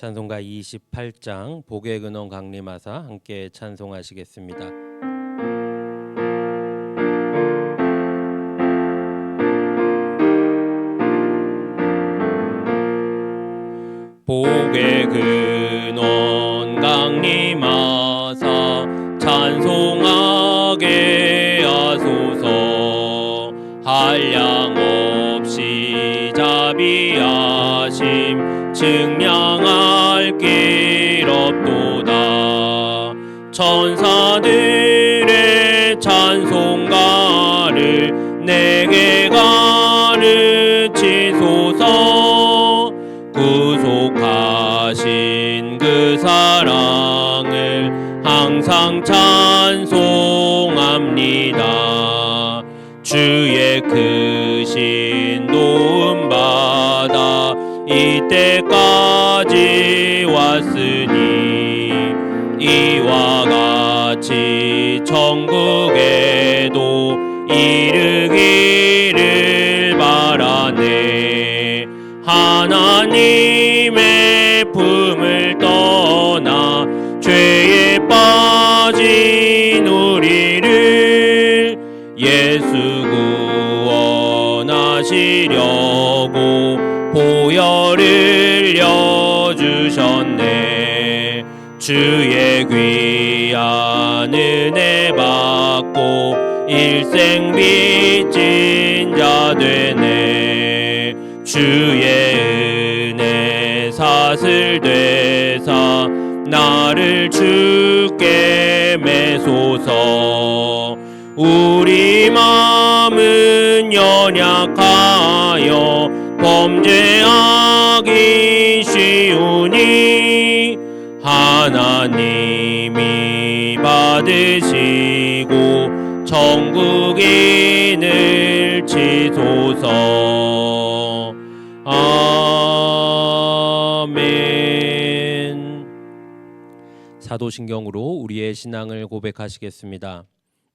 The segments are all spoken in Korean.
찬송가 28장 복의 근원 강림하사 함께 찬송하시겠습니다. 복의 근원 강림하사 찬송하게 하소서. 한량없이 자비하심 증량할 길 없도다. 천사들의 찬송가를 내게 가르치소서. 구속하신 그 사랑을 항상 찬송합니다. 주의 크신 도움 받아 이때까지 왔으니 이와 같이 천국에도 이르기를 바라네. 하나님의 품을 떠나 죄에 빠진 우리를 예수 구원하시려고 보혈을 흘려주셨네. 주의 귀한 은혜 받고 일생 빚진 자 되네. 주의 은혜 사슬 되사 나를 주께 매소서. 우리 마음은 연약하여 범죄하기 쉬우니 하나님이 받으시고 천국인을 치소서. 아멘. 사도신경으로 우리의 신앙을 고백하시겠습니다.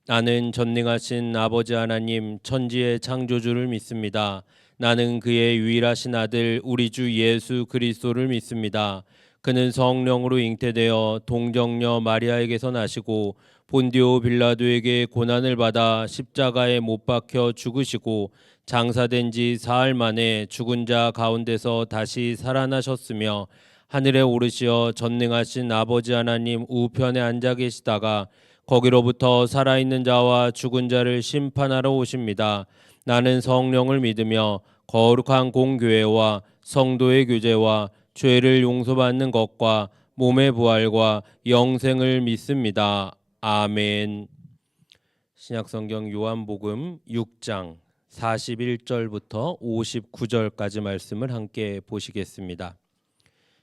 나는 전능하신 아버지 하나님 천지의 창조주를 믿습니다. 나는 그의 유일하신 아들 우리 주 예수 그리스도를 믿습니다. 그는 성령으로 잉태되어 동정녀 마리아에게서 나시고 본디오 빌라도에게 고난을 받아 십자가에 못 박혀 죽으시고 장사된 지 사흘 만에 죽은 자 가운데서 다시 살아나셨으며 하늘에 오르시어 전능하신 아버지 하나님 우편에 앉아 계시다가 거기로부터 살아있는 자와 죽은 자를 심판하러 오십니다. 나는 성령을 믿으며 거룩한 공교회와 성도의 교제와 죄를 용서받는 것과 몸의 부활과 영생을 믿습니다. 아멘. 신약성경 요한복음 6장 41절부터 59절까지 말씀을 함께 보시겠습니다.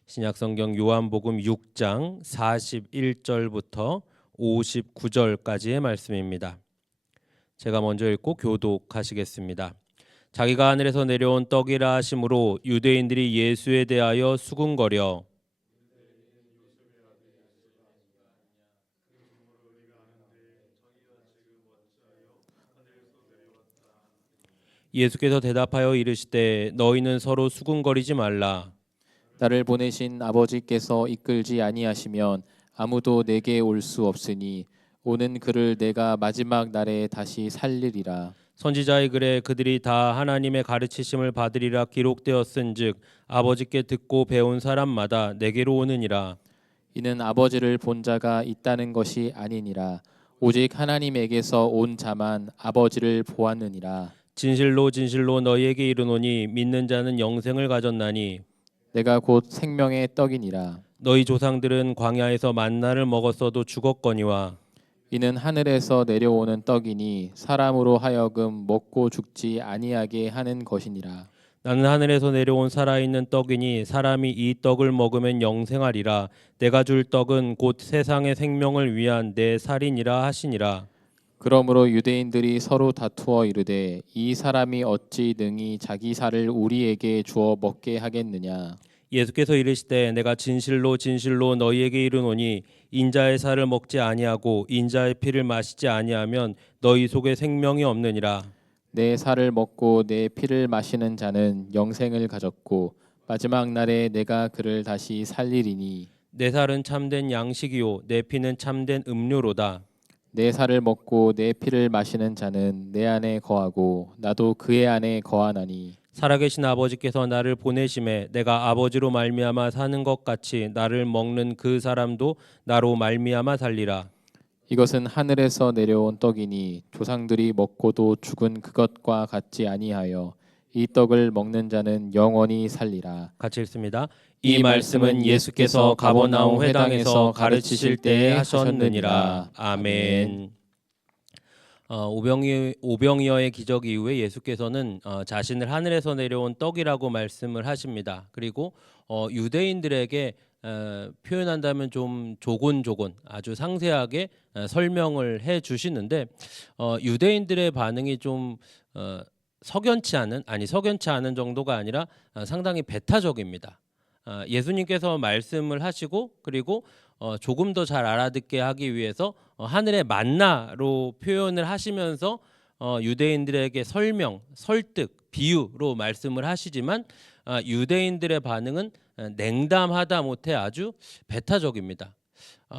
신약성경 요한복음 6장 41절부터 59절까지의 말씀입니다. 제가 먼저 읽고 교독하시겠습니다. 자기가 하늘에서 내려온 떡이라 하심으로 유대인들이 예수에 대하여 수군거려 예수께서 대답하여 이르시되 너희는 서로 수군거리지 말라. 나를 보내신 아버지께서 이끌지 아니하시면 아무도 내게 올 수 없으니 오는 그를 내가 마지막 날에 다시 살리리라. 선지자의 글에 그들이 다 하나님의 가르치심을 받으리라 기록되었은즉 아버지께 듣고 배운 사람마다 내게로 오느니라. 이는 아버지를 본 자가 있다는 것이 아니니라. 오직 하나님에게서 온 자만 아버지를 보았느니라. 진실로 진실로 너희에게 이르노니 믿는 자는 영생을 가졌나니 내가 곧 생명의 떡이니라. 너희 조상들은 광야에서 만나를 먹었어도 죽었거니와 이는 하늘에서 내려오는 떡이니 사람으로 하여금 먹고 죽지 아니하게 하는 것이니라. 나는 하늘에서 내려온 살아있는 떡이니 사람이 이 떡을 먹으면 영생하리라. 내가 줄 떡은 곧 세상의 생명을 위한 내 살이니라 하시니라. 그러므로 유대인들이 서로 다투어 이르되 이 사람이 어찌 능히 자기 살을 우리에게 주어 먹게 하겠느냐. 예수께서 이르시되 내가 진실로 진실로 너희에게 이르노니 인자의 살을 먹지 아니하고 인자의 피를 마시지 아니하면 너희 속에 생명이 없느니라. 내 살을 먹고 내 피를 마시는 자는 영생을 가졌고 마지막 날에 내가 그를 다시 살리리니 내 살은 참된 양식이요 내 피는 참된 음료로다. 내 살을 먹고 내 피를 마시는 자는 내 안에 거하고 나도 그의 안에 거하나니 살아계신 아버지께서 나를 보내심에 내가 아버지로 말미암아 사는 것 같이 나를 먹는 그 사람도 나로 말미암아 살리라. 이것은 하늘에서 내려온 떡이니 조상들이 먹고도 죽은 그것과 같지 아니하여 이 떡을 먹는 자는 영원히 살리라. 같이 읽습니다. 이 말씀은 예수께서 가버나움 회당에서 가르치실 때에 하셨느니라. 아멘. 오병이어의 기적 이후에 예수께서는 자신을 하늘에서 내려온 떡이라고 말씀을 하십니다. 그리고 유대인들에게 표현한다면 좀 조곤조곤 아주 상세하게 설명을 해 주시는데 유대인들의 반응이 좀 석연치 않은 정도가 아니라 상당히 배타적입니다. 예수님께서 말씀을 하시고 그리고 조금 더 잘 알아듣게 하기 위해서 하늘의 만나로 표현을 하시면서 유대인들에게 설명, 설득, 비유로 말씀을 하시지만 유대인들의 반응은 냉담하다 못해 아주 배타적입니다.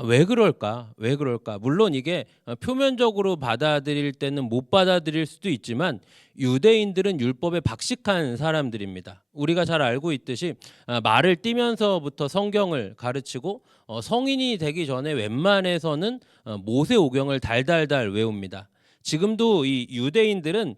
왜 그럴까? 왜 그럴까? 물론 이게 표면적으로 받아들일 때는 못 받아들일 수도 있지만 유대인들은 율법에 박식한 사람들입니다. 우리가 잘 알고 있듯이 말을 띠면서부터 성경을 가르치고 성인이 되기 전에 웬만해서는 모세오경을 달달달 외웁니다. 지금도 이 유대인들은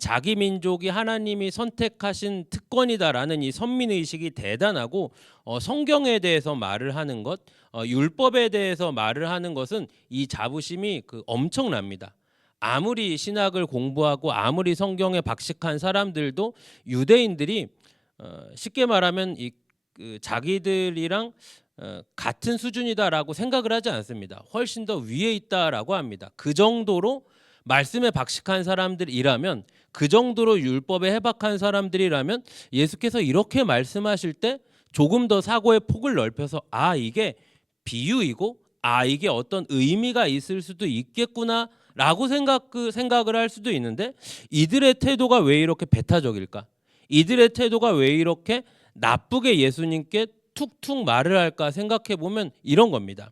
자기 민족이 하나님이 선택하신 특권이다라는 이 선민의식이 대단하고 성경에 대해서 말을 하는 것, 율법에 대해서 말을 하는 것은 이 자부심이 엄청납니다. 아무리 신학을 공부하고 아무리 성경에 박식한 사람들도 유대인들이 쉽게 말하면 자기들이랑 같은 수준이다라고 생각을 하지 않습니다. 훨씬 더 위에 있다라고 합니다. 그 정도로 말씀에 박식한 사람들이라면, 그 정도로 율법에 해박한 사람들이라면 예수께서 이렇게 말씀하실 때 조금 더 사고의 폭을 넓혀서 이게 비유이고 이게 어떤 의미가 있을 수도 있겠구나라고 생각을 할 수도 있는데, 이들의 태도가 왜 이렇게 배타적일까? 이들의 태도가 왜 이렇게 나쁘게 예수님께 툭툭 말을 할까 생각해 보면 이런 겁니다.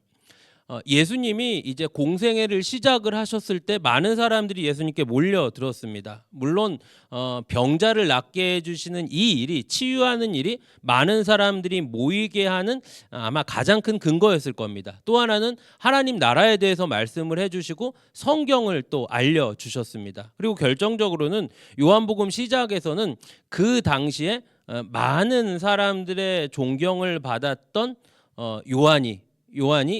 예수님이 이제 공생애를 시작을 하셨을 때 많은 사람들이 예수님께 몰려들었습니다. 물론 병자를 낫게 해주시는 이 일이, 치유하는 일이 많은 사람들이 모이게 하는 아마 가장 큰 근거였을 겁니다. 또 하나는 하나님 나라에 대해서 말씀을 해주시고 성경을 또 알려주셨습니다. 그리고 결정적으로는 요한복음 시작에서는 그 당시에 많은 사람들의 존경을 받았던 요한이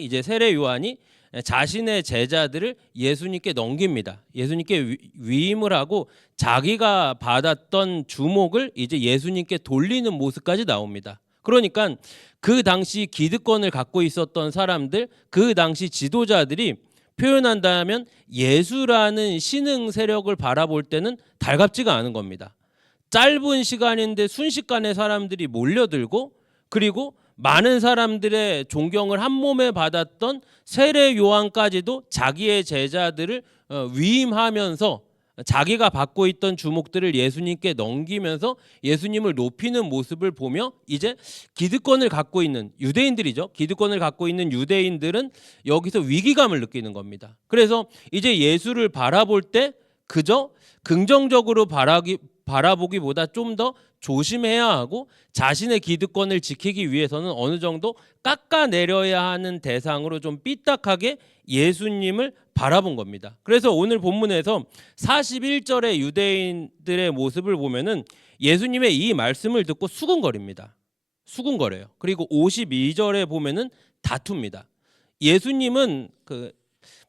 이제 세례 요한이 자신의 제자들을 예수님께 넘깁니다. 예수님께 위임을 하고 자기가 받았던 주목을 이제 예수님께 돌리는 모습까지 나옵니다. 그러니까 그 당시 기득권을 갖고 있었던 사람들, 그 당시 지도자들이 표현한다면 예수라는 신흥 세력을 바라볼 때는 달갑지가 않은 겁니다. 짧은 시간인데 순식간에 사람들이 몰려들고, 그리고 많은 사람들의 존경을 한 몸에 받았던 세례 요한까지도 자기의 제자들을 위임하면서 자기가 받고 있던 주목들을 예수님께 넘기면서 예수님을 높이는 모습을 보며 이제 기득권을 갖고 있는 유대인들이죠. 기득권을 갖고 있는 유대인들은 여기서 위기감을 느끼는 겁니다. 그래서 이제 예수를 바라볼 때 그저 긍정적으로 바라보기보다 좀 더 조심해야 하고, 자신의 기득권을 지키기 위해서는 어느 정도 깎아내려야 하는 대상으로 좀 삐딱하게 예수님을 바라본 겁니다. 그래서 오늘 본문에서 41절의 유대인들의 모습을 보면은 예수님의 이 말씀을 듣고 수군거립니다. 수군거려요. 그리고 52절에 보면은 다툽니다. 예수님은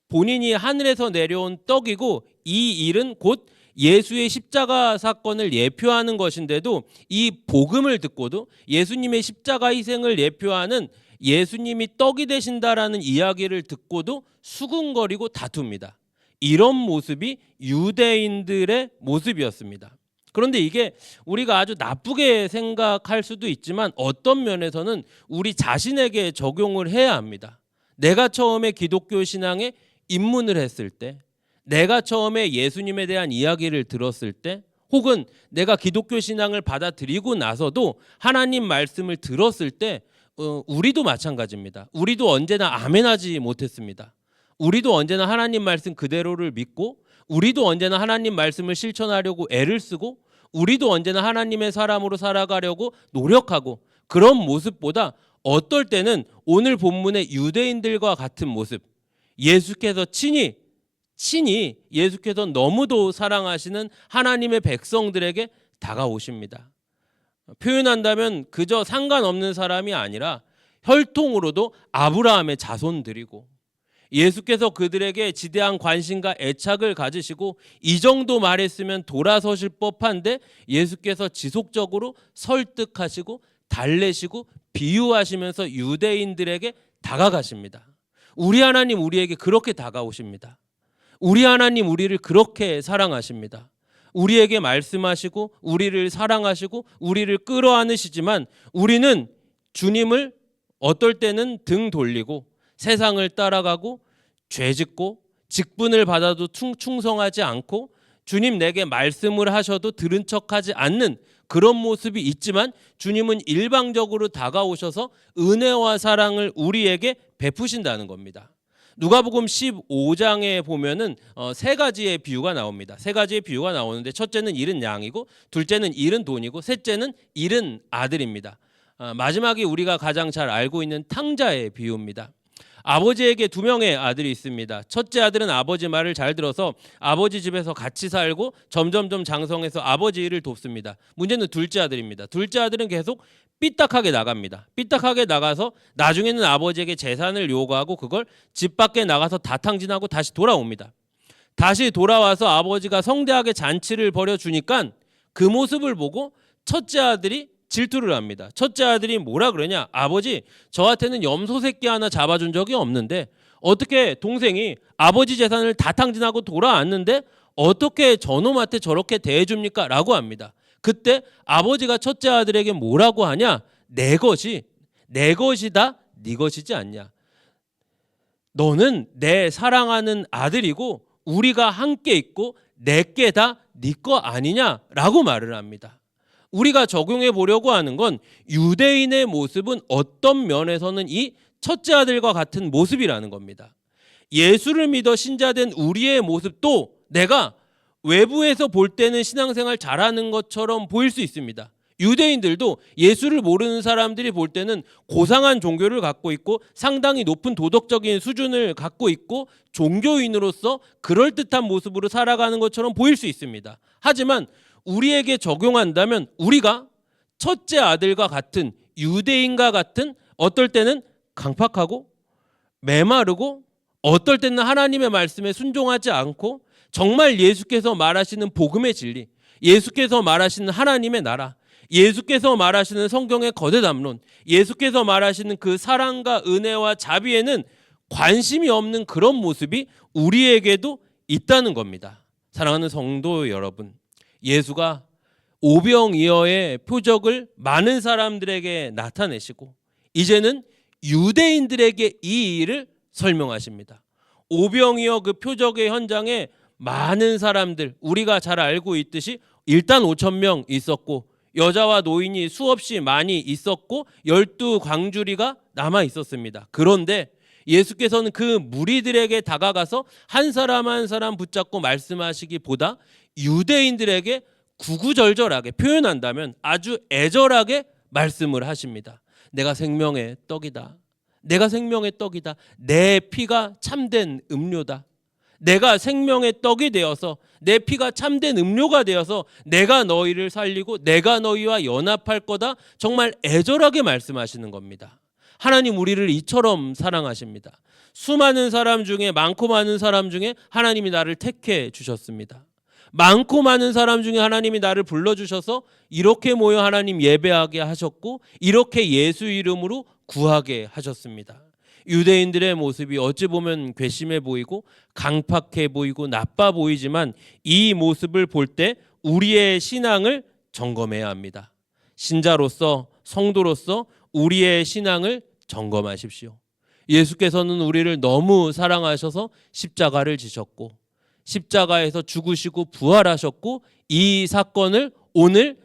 본인이 하늘에서 내려온 떡이고 이 일은 곧 예수의 십자가 사건을 예표하는 것인데도 이 복음을 듣고도 예수님의 십자가 희생을 예표하는 예수님이 떡이 되신다라는 이야기를 듣고도 수군거리고 다툽니다. 이런 모습이 유대인들의 모습이었습니다. 그런데 이게 우리가 아주 나쁘게 생각할 수도 있지만 어떤 면에서는 우리 자신에게 적용을 해야 합니다. 내가 처음에 기독교 신앙에 입문을 했을 때, 내가 처음에 예수님에 대한 이야기를 들었을 때 혹은 내가 기독교 신앙을 받아들이고 나서도 하나님 말씀을 들었을 때 우리도 마찬가지입니다. 우리도 언제나 아멘하지 못했습니다. 우리도 언제나 하나님 말씀 그대로를 믿고, 우리도 언제나 하나님 말씀을 실천하려고 애를 쓰고, 우리도 언제나 하나님의 사람으로 살아가려고 노력하고, 그런 모습보다 어떨 때는 오늘 본문의 유대인들과 같은 모습, 예수께서 친히 예수께서 너무도 사랑하시는 하나님의 백성들에게 다가오십니다. 표현한다면 그저 상관없는 사람이 아니라 혈통으로도 아브라함의 자손들이고, 예수께서 그들에게 지대한 관심과 애착을 가지시고 이 정도 말했으면 돌아서실 법한데 예수께서 지속적으로 설득하시고 달래시고 비유하시면서 유대인들에게 다가가십니다. 우리 하나님 우리에게 그렇게 다가오십니다. 우리 하나님 우리를 그렇게 사랑하십니다. 우리에게 말씀하시고 우리를 사랑하시고 우리를 끌어안으시지만 우리는 주님을 어떨 때는 등 돌리고 세상을 따라가고 죄짓고 직분을 받아도 충성하지 않고 주님 내게 말씀을 하셔도 들은 척하지 않는 그런 모습이 있지만 주님은 일방적으로 다가오셔서 은혜와 사랑을 우리에게 베푸신다는 겁니다. 누가복음 15장에 보면은 세 가지의 비유가 나옵니다. 세 가지의 비유가 나오는데 첫째는 잃은 양이고, 둘째는 잃은 돈이고, 셋째는 잃은 아들입니다. 마지막이 우리가 가장 잘 알고 있는 탕자의 비유입니다. 아버지에게 두 명의 아들이 있습니다. 첫째 아들은 아버지 말을 잘 들어서 아버지 집에서 같이 살고 점점점 장성해서 아버지 일을 돕습니다. 문제는 둘째 아들입니다. 둘째 아들은 계속 삐딱하게 나갑니다. 삐딱하게 나가서 나중에는 아버지에게 재산을 요구하고 그걸 집 밖에 나가서 다 탕진하고 다시 돌아옵니다. 다시 돌아와서 아버지가 성대하게 잔치를 벌여주니까 그 모습을 보고 첫째 아들이 질투를 합니다. 첫째 아들이 뭐라 그러냐? 아버지, 저한테는 염소 새끼 하나 잡아준 적이 없는데 어떻게 동생이 아버지 재산을 다 탕진하고 돌아왔는데 어떻게 저놈한테 저렇게 대해줍니까? 라고 합니다. 그때 아버지가 첫째 아들에게 뭐라고 하냐? 내 것이다 네 것이지 않냐? 너는 내 사랑하는 아들이고 우리가 함께 있고 내게 다 네 거 아니냐라고 말을 합니다. 우리가 적용해 보려고 하는 건 유대인의 모습은 어떤 면에서는 이 첫째 아들과 같은 모습이라는 겁니다. 예수를 믿어 신자된 우리의 모습도 내가 외부에서 볼 때는 신앙생활 잘하는 것처럼 보일 수 있습니다. 유대인들도 예수를 모르는 사람들이 볼 때는 고상한 종교를 갖고 있고 상당히 높은 도덕적인 수준을 갖고 있고 종교인으로서 그럴듯한 모습으로 살아가는 것처럼 보일 수 있습니다. 하지만 우리에게 적용한다면 우리가 첫째 아들과 같은 유대인과 같은 어떨 때는 강팍하고 메마르고 어떨 때는 하나님의 말씀에 순종하지 않고 정말 예수께서 말하시는 복음의 진리, 예수께서 말하시는 하나님의 나라, 예수께서 말하시는 성경의 거대 담론, 예수께서 말하시는 그 사랑과 은혜와 자비에는 관심이 없는 그런 모습이 우리에게도 있다는 겁니다. 사랑하는 성도 여러분, 예수가 오병이어의 표적을 많은 사람들에게 나타내시고 이제는 유대인들에게 이 일을 설명하십니다. 오병이어 그 표적의 현장에 많은 사람들, 우리가 잘 알고 있듯이 일단 5,000명 있었고 여자와 노인이 수없이 많이 있었고 12광주리가 남아 있었습니다. 그런데 예수께서는 그 무리들에게 다가가서 한 사람 한 사람 붙잡고 말씀하시기보다 유대인들에게 구구절절하게, 표현한다면 아주 애절하게 말씀을 하십니다. 내가 생명의 떡이다. 내가 생명의 떡이다. 내 피가 참된 음료다. 내가 생명의 떡이 되어서 내 피가 참된 음료가 되어서 내가 너희를 살리고 내가 너희와 연합할 거다. 정말 애절하게 말씀하시는 겁니다. 하나님 우리를 이처럼 사랑하십니다. 수많은 사람 중에, 많고 많은 사람 중에 하나님이 나를 택해 주셨습니다. 많고 많은 사람 중에 하나님이 나를 불러주셔서 이렇게 모여 하나님 예배하게 하셨고 이렇게 예수 이름으로 구하게 하셨습니다. 유대인들의 모습이 어찌 보면 괘씸해 보이고 강팍해 보이고 나빠 보이지만 이 모습을 볼 때 우리의 신앙을 점검해야 합니다. 신자로서, 성도로서 우리의 신앙을 점검하십시오. 예수께서는 우리를 너무 사랑하셔서 십자가를 지셨고 십자가에서 죽으시고 부활하셨고 이 사건을 오늘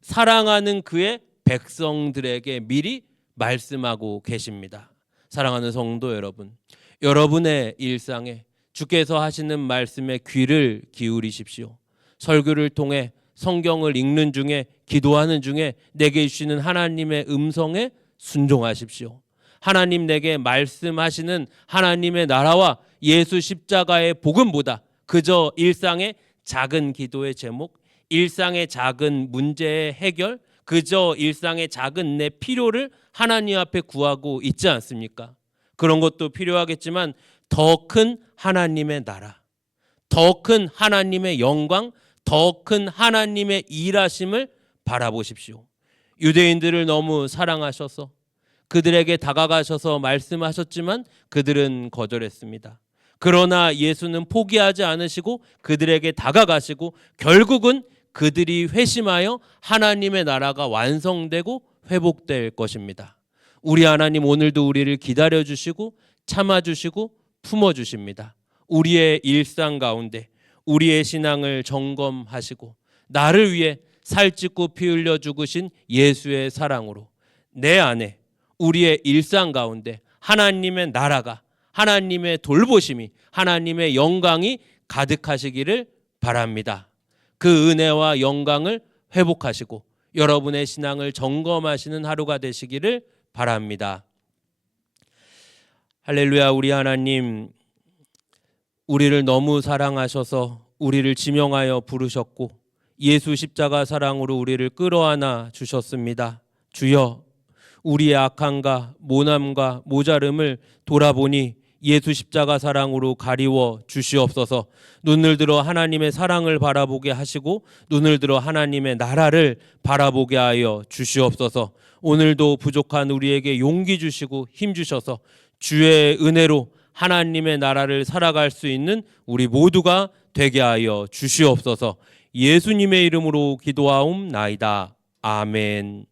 사랑하는 그의 백성들에게 미리 말씀하고 계십니다. 사랑하는 성도 여러분, 여러분의 일상에 주께서 하시는 말씀에 귀를 기울이십시오. 설교를 통해 성경을 읽는 중에, 기도하는 중에 내게 주시는 하나님의 음성에 순종하십시오. 하나님 내게 말씀하시는 하나님의 나라와 예수 십자가의 복음보다 그저 일상의 작은 기도의 제목, 일상의 작은 문제의 해결, 그저 일상의 작은 내 필요를 하나님 앞에 구하고 있지 않습니까? 그런 것도 필요하겠지만 더 큰 하나님의 나라, 더 큰 하나님의 영광, 더 큰 하나님의 일하심을 바라보십시오. 유대인들을 너무 사랑하셔서 그들에게 다가가셔서 말씀하셨지만 그들은 거절했습니다. 그러나 예수는 포기하지 않으시고 그들에게 다가가시고 결국은 그들이 회심하여 하나님의 나라가 완성되고 회복될 것입니다. 우리 하나님 오늘도 우리를 기다려주시고 참아주시고 품어주십니다. 우리의 일상 가운데 우리의 신앙을 점검하시고 나를 위해 살찌고 피 흘려 죽으신 예수의 사랑으로 내 안에 우리의 일상 가운데 하나님의 나라가, 하나님의 돌보심이, 하나님의 영광이 가득하시기를 바랍니다. 그 은혜와 영광을 회복하시고 여러분의 신앙을 점검하시는 하루가 되시기를 바랍니다. 할렐루야. 우리 하나님, 우리를 너무 사랑하셔서 우리를 지명하여 부르셨고 예수 십자가 사랑으로 우리를 끌어안아 주셨습니다. 주여, 우리의 악함과 모남과 모자름을 돌아보니 예수 십자가 사랑으로 가리워 주시옵소서. 눈을 들어 하나님의 사랑을 바라보게 하시고 눈을 들어 하나님의 나라를 바라보게 하여 주시옵소서. 오늘도 부족한 우리에게 용기 주시고 힘 주셔서 주의 은혜로 하나님의 나라를 살아갈 수 있는 우리 모두가 되게 하여 주시옵소서. 예수님의 이름으로 기도하옵나이다. 아멘.